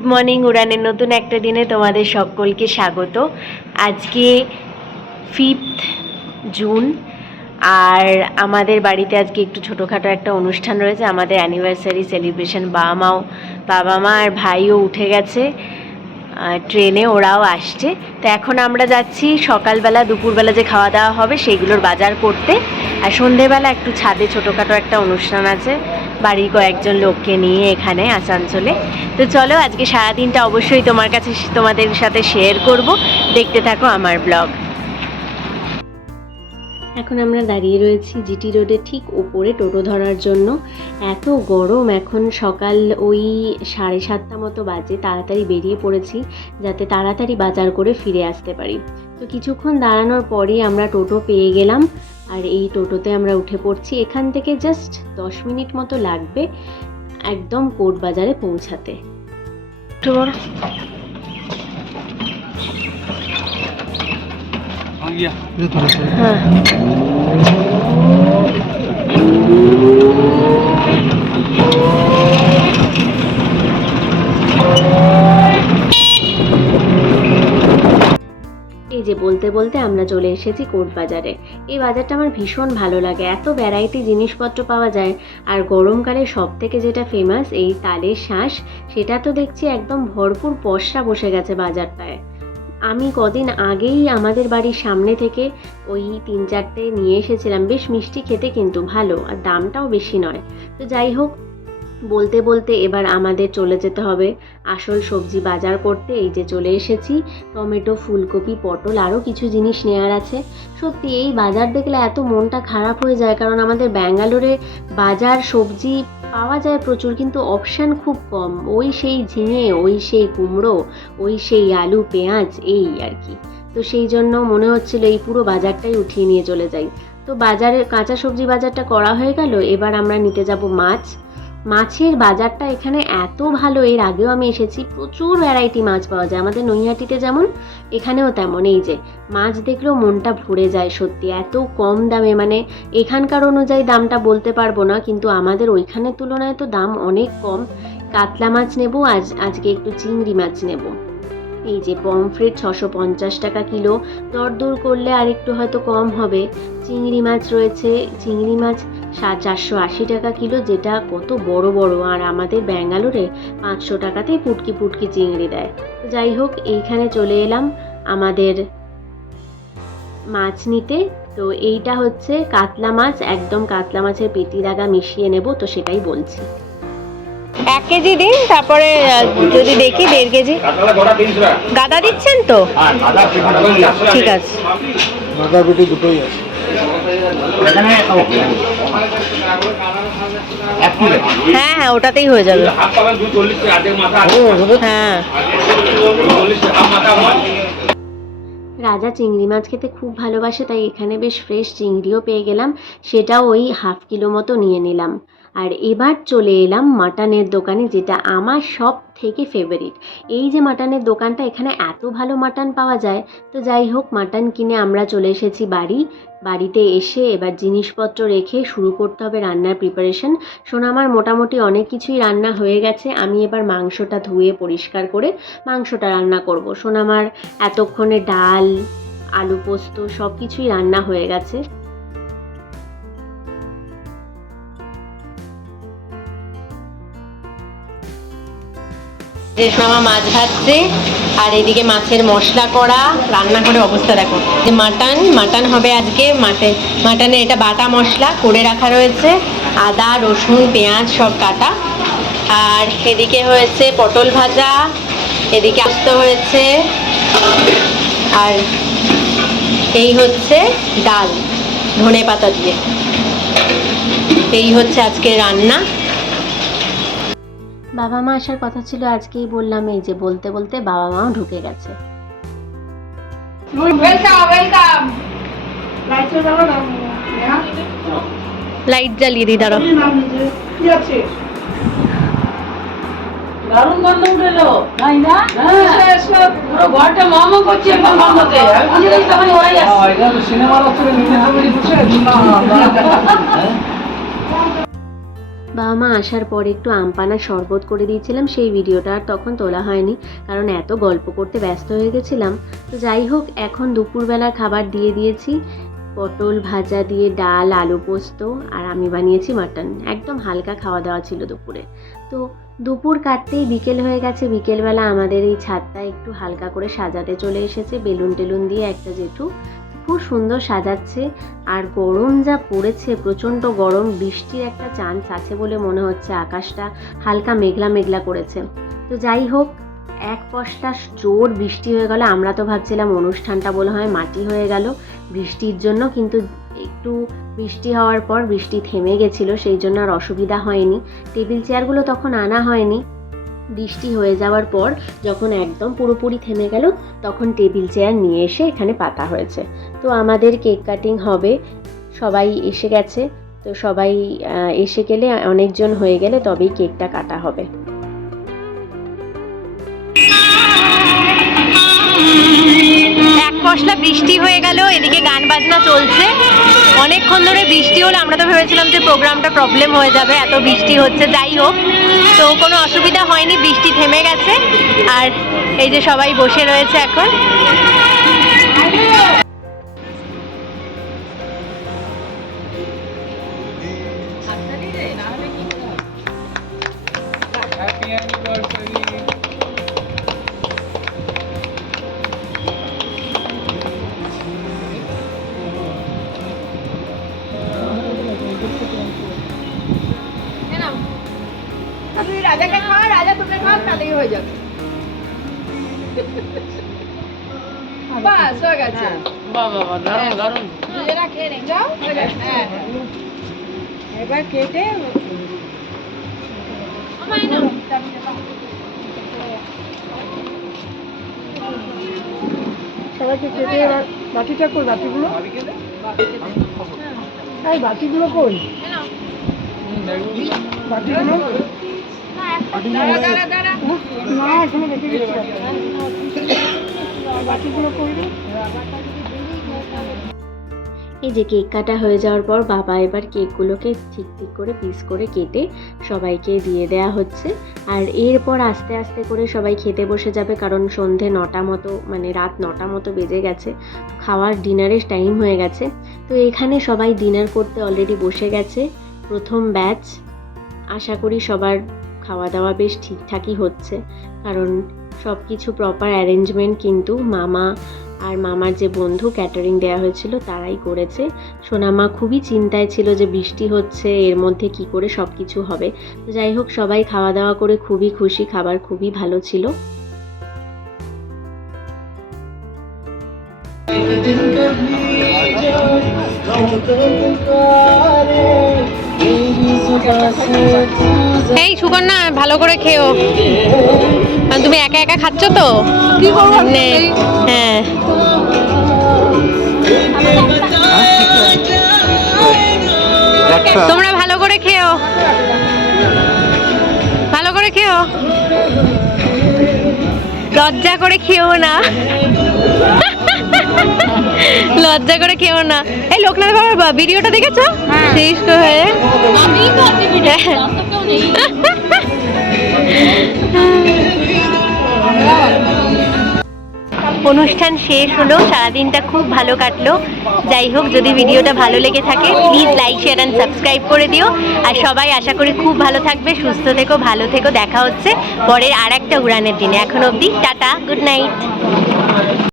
Good morning. উড়ানের নতুন একটা দিনে তোমাদের সকলকে স্বাগত। আজকে 5th জুন আর আমাদের বাড়িতে আজকে একটু ছোটোখাটো একটা অনুষ্ঠান রয়েছে, আমাদের অ্যানিভার্সারি সেলিব্রেশন। বাবা মা আর ভাইও উঠে গেছে ট্রেনে, ওরাও আসছে। তো এখন আমরা যাচ্ছি সকালবেলা দুপুরবেলা যে খাওয়া দাওয়া হবে সেইগুলোর বাজার করতে, আর সন্ধেবেলা একটু ছাদে ছোটোখাটো একটা অনুষ্ঠান আছে বাড়ির কয়েকজন লোককে নিয়ে এখানে আসানসোলে। তো চলো আজকে সারাদিনটা অবশ্যই তোমাদের সাথে শেয়ার করব, দেখতে থাকো আমার ব্লগ। এখন আমরা দাঁড়িয়ে রয়েছি জিটি রোডের ঠিক ওপরে টোটো ধরার জন্য। এত গরম, এখন সকাল ওই 7:30 মতো বাজে। তাড়াতাড়ি বেরিয়ে পড়েছি যাতে তাড়াতাড়ি বাজার করে ফিরে আসতে পারি। তো কিছুক্ষণ দাঁড়ানোর পরই আমরা টোটো পেয়ে গেলাম, আর এই টোটোতে আমরা উঠে পড়ছি। এখান থেকে জাস্ট 10 মিনিট মতো লাগবে একদম কোর্ট বাজারে পৌঁছাতে। হ্যাঁ, এই যে বলতে বলতে আমরা চলে এসেছি কোর্ট বাজারে। এই বাজারটা আমার ভীষণ ভালো লাগে, এত ভ্যারাইটি জিনিসপত্র পাওয়া যায়। আর গরমকালে সব থেকে যেটা ফেমাস এই তালের শাঁস, সেটা তো দেখছি একদম ভরপুর পসরা বসে গেছে বাজারটায়। আমি কদিন আগেই আমাদের বাড়ির সামনে থেকে ওই 3-4টে নিয়ে এসেছিলাম, বেশ মিষ্টি খেতে, কিন্তু ভালো, আর দামটাও বেশি নয়। তো যাই হোক, বলতে বলতে এবার আমাদের চলে যেতে হবে আসল সবজি বাজার করতে। এই যে চলে এসেছি, টমেটো, ফুলকপি, পটল, আরও কিছু জিনিস নেওয়ার আছে। সত্যি এই বাজার দেখলে এত মনটা খারাপ হয়ে যায়, কারণ আমাদের ব্যাঙ্গালোরে বাজার সবজি পাওয়া যায় প্রচুর, কিন্তু অপশান খুব কম। ওই সেই ঝিঙে, ওই সেই কুমড়ো, ওই সেই আলু পেঁয়াজ, এই আর কি। তো সেই জন্য মনে হচ্ছিল এই পুরো বাজারটাই উঠিয়ে নিয়ে চলে যাই। তো বাজারের কাঁচা সবজি বাজারটা করা হয়ে গেল। এবার আমরা নিতে যাব মাছ। মাছের বাজারটা এখানে এত ভালো, এর আগেও আমি এসেছি, প্রচুর ভ্যারাইটি মাছ পাওয়া যায়। আমাদের নৈহাটিতে যেমন এখানেও তেমন। এই যে মাছ দেখলেও মনটা ভরে যায় সত্যি, এত কম দামে। মানে এখানকার অনুযায়ী দামটা বলতে পারবো না, কিন্তু আমাদের ওইখানের তুলনায় তো দাম অনেক কম। কাতলা মাছ নেব, আজকে একটু চিংড়ি মাছ নেব। এই যে পমফ্রেট 650 টাকা কিলো, দরদর করলে আর একটু হয়তো কম হবে। চিংড়ি মাছ রয়েছে, চিংড়ি মাছ 480 টাকা কিলো, যেটা কত বড় বড়। আর আমাদের ব্যাঙ্গালোরে 500 টাকাতেই পুটকি পুটকি চিংড়ি দেয়। তো যাই হোক, এইখানে চলে এলাম আমাদের মাছ নিতে। তো এইটা হচ্ছে কাতলা মাছ, একদম কাতলা মাছের পেটি দাগা মিশিয়ে নেব, তো সেটাই বলছি। 1 কেজি দিন, তারপরে যদি দেখি 1.5 কেজি। গাদা দিচ্ছেন তো? ঠিক আছে, হ্যাঁ হ্যাঁ, ওটাতেই হয়ে যাবে। হ্যাঁ, রাজা চিংড়ি মাছ খেতে খুব ভালোবাসে, তাই এখানে বেশ ফ্রেশ চিংড়িও পেয়ে গেলাম। সেটাও ওই 1/2 কিলো মতো নিয়ে নিলাম। আর এবার চলে এলাম মাটনের দোকানে, যেটা আমার সব থেকে ফেভারিট। এই যে মাটনের দোকানটা, এখানে এত ভালো মাটন পাওয়া যায়। তো যাই হোক, মাটন কিনে আমরা চলে এসেছি বাড়িতে এসে এবার জিনিসপত্র রেখে শুরু করতে হবে রান্নার প্রিপারেশন। সোনামার মোটামুটি অনেক কিছুই রান্না হয়ে গেছে। আমি এবার মাংসটা ধুয়ে পরিষ্কার করে মাংসটা রান্না করব। সোনামার এতক্ষণে ডাল, আলু পোস্ত সব কিছুই রান্না হয়ে গেছে। যে সোনামা মাছ ভাজছে, আর এদিকে মাছের মশলা করা, রান্না করে অবস্থা দেখো। যে মাটন হবে আজকে। মাটনের এটা বাটা মশলা করে রাখা রয়েছে, আদা রসুন পেঁয়াজ সব কাটা। আর এদিকে হয়েছে পটল ভাজা, এদিকে আস্ত হয়েছে, আর এই হচ্ছে ডাল ধনে পাতা দিয়ে। এই হচ্ছে আজকে রান্না। বাবা মা আসার কথা ছিল আজকেই, বললাম। এই যে বলতে বলতে বাবা মাও ঢুকে গেছে। লাইট জ্বালিয়ে দিই, দাঁড়াও। দারুণ গন্ধ উঠেলো, তাই না? পুরো ঘরটা মম করছে একদম গন্ধতে। আমি বুঝে গেছি তখন ওরাই আসছে। এটা তো সিনেমার অক্ষরে নিতে হবে, বুঝছেন? বাবা মা আসার পর একটু আমপানার শরবত করে দিয়েছিলাম, সেই ভিডিওটা আর তখন তোলা হয়নি কারণ এত গল্প করতে ব্যস্ত হয়ে গেছিলাম। তো যাই হোক, এখন দুপুরবেলার খাবার দিয়ে দিয়েছি, পটল ভাজা দিয়ে ডাল, আলু পোস্ত, আর আমি বানিয়েছি মাটন। একদম হালকা খাওয়া দাওয়া ছিল দুপুরে। তো দুপুর কাটতেই বিকেল হয়ে গেছে। বিকেলবেলা আমাদের এই ছাদটা একটু হালকা করে সাজাতে চলে এসেছে, বেলুন টেলুন দিয়ে একটা জেঠু খুব সুন্দর সাজাচ্ছে। আর গরম যা পড়েছে, প্রচণ্ড গরম, বৃষ্টির একটা চান্স আছে বলে মনে হচ্ছে, আকাশটা হালকা মেঘলা মেঘলা করেছে। তো যাই হোক, এক পশলা জোর বৃষ্টি হয়ে গেল। আমরা তো ভাবছিলাম অনুষ্ঠানটা বলে হয় মাটি হয়ে গেল বৃষ্টির জন্য, কিন্তু একটু বৃষ্টি হওয়ার পর বৃষ্টি থেমে গেছিলো, সেই জন্য আর অসুবিধা হয়নি। টেবিল চেয়ারগুলো তখন আনা হয়নি। বৃষ্টি হয়ে যাওয়ার পর যখন একদম পুরোপুরি থেমে গেল, তখন টেবিল চেয়ার নিয়ে এসে এখানে পাতা হয়েছে। তো আমাদের কেক কাটিং হবে, সবাই এসে গেছে। তো সবাই এসে গেলে, অনেকজন হয়ে গেলে তবেই কেকটা কাটা হবে। এক পশলা বৃষ্টি হয়ে গেল, এদিকে গান বাজনা চলছে। অনেকক্ষণ ধরে বৃষ্টি হলে আমরা তো ভেবেছিলাম যে প্রোগ্রামটা প্রবলেম হয়ে যাবে, এত বৃষ্টি হচ্ছে। যাই হোক, তো কোনো অসুবিধা হয়নি, বৃষ্টি থেমে গেছে। আর এই যে সবাই বসে রয়েছে এখন। রাজাকে খাওয়া, রাজা তোমরা খাও, তাহলেই হয়ে যাবে। বাস হয়ে গেছে। দুজনা খেয়ে নে, যাও। হ্যাঁ, এবার কেটে সবাইকে কেটে এবার বাটিটা কই, বাটিগুলো এই বাটিগুলো কই, বাটিগুলো না এখানে রেখে দিচ্ছি, বাটিগুলো করবে। এই যে কেক কাটা হয়ে যাওয়ার পর বাবা এবার কেকগুলোকে ঠিক ঠিক করে পিস করে কেটে সবাইকে দিয়ে দেয়া হচ্ছে। আর এরপর আস্তে আস্তে করে সবাই খেতে বসে যাবে, কারণ সন্ধে 9টা মতো, মানে রাত 9টা মতো বেজে গেছে, খাওয়ার ডিনারের টাইম হয়ে গেছে। তো এখানে সবাই ডিনার করতে অলরেডি বসে গেছে, প্রথম ব্যাচ। আশা করি সবার খাওয়া দাওয়া বেশ ঠিকঠাকই হচ্ছে, কারণ সব কিছু প্রপার অ্যারেঞ্জমেন্ট কিন্তু মামা আর মামার যে বন্ধু ক্যাটারিং দেওয়া হয়েছিল তারাই করেছে। সোনামা খুবই চিন্তায় ছিল যে বৃষ্টি হচ্ছে, এর মধ্যে কি করে সব কিছু হবে। তো যাই হোক, সবাই খাওয়া দাওয়া করে খুবই খুশি, খাবার খুবই ভালো ছিল। এই সুকন্যা, ভালো করে খেও, তুমি একা একা খাচ্ছ তো। হ্যাঁ, তোমরা ভালো করে খেও, ভালো করে খেও, লজ্জা করে খেও না, লজ্জা করে খেও না। এই লোকনাথ বাবার ভিডিওটা দেখেছো? শেষ হয়ে অনুষ্ঠান শেষ হলো, সারাদিনটা খুব ভালো কাটলো। যাই হোক, যদি ভিডিওটা ভালো লেগে থাকে please like, share and subscribe করে দিও। আর সবাই আশা করি খুব ভালো থাকবে, সুস্থ থেকো, ভালো থেকো। দেখা হচ্ছে পরের আর একটা উড়ানের দিনে। এখন অবধি টাটা, গুড নাইট।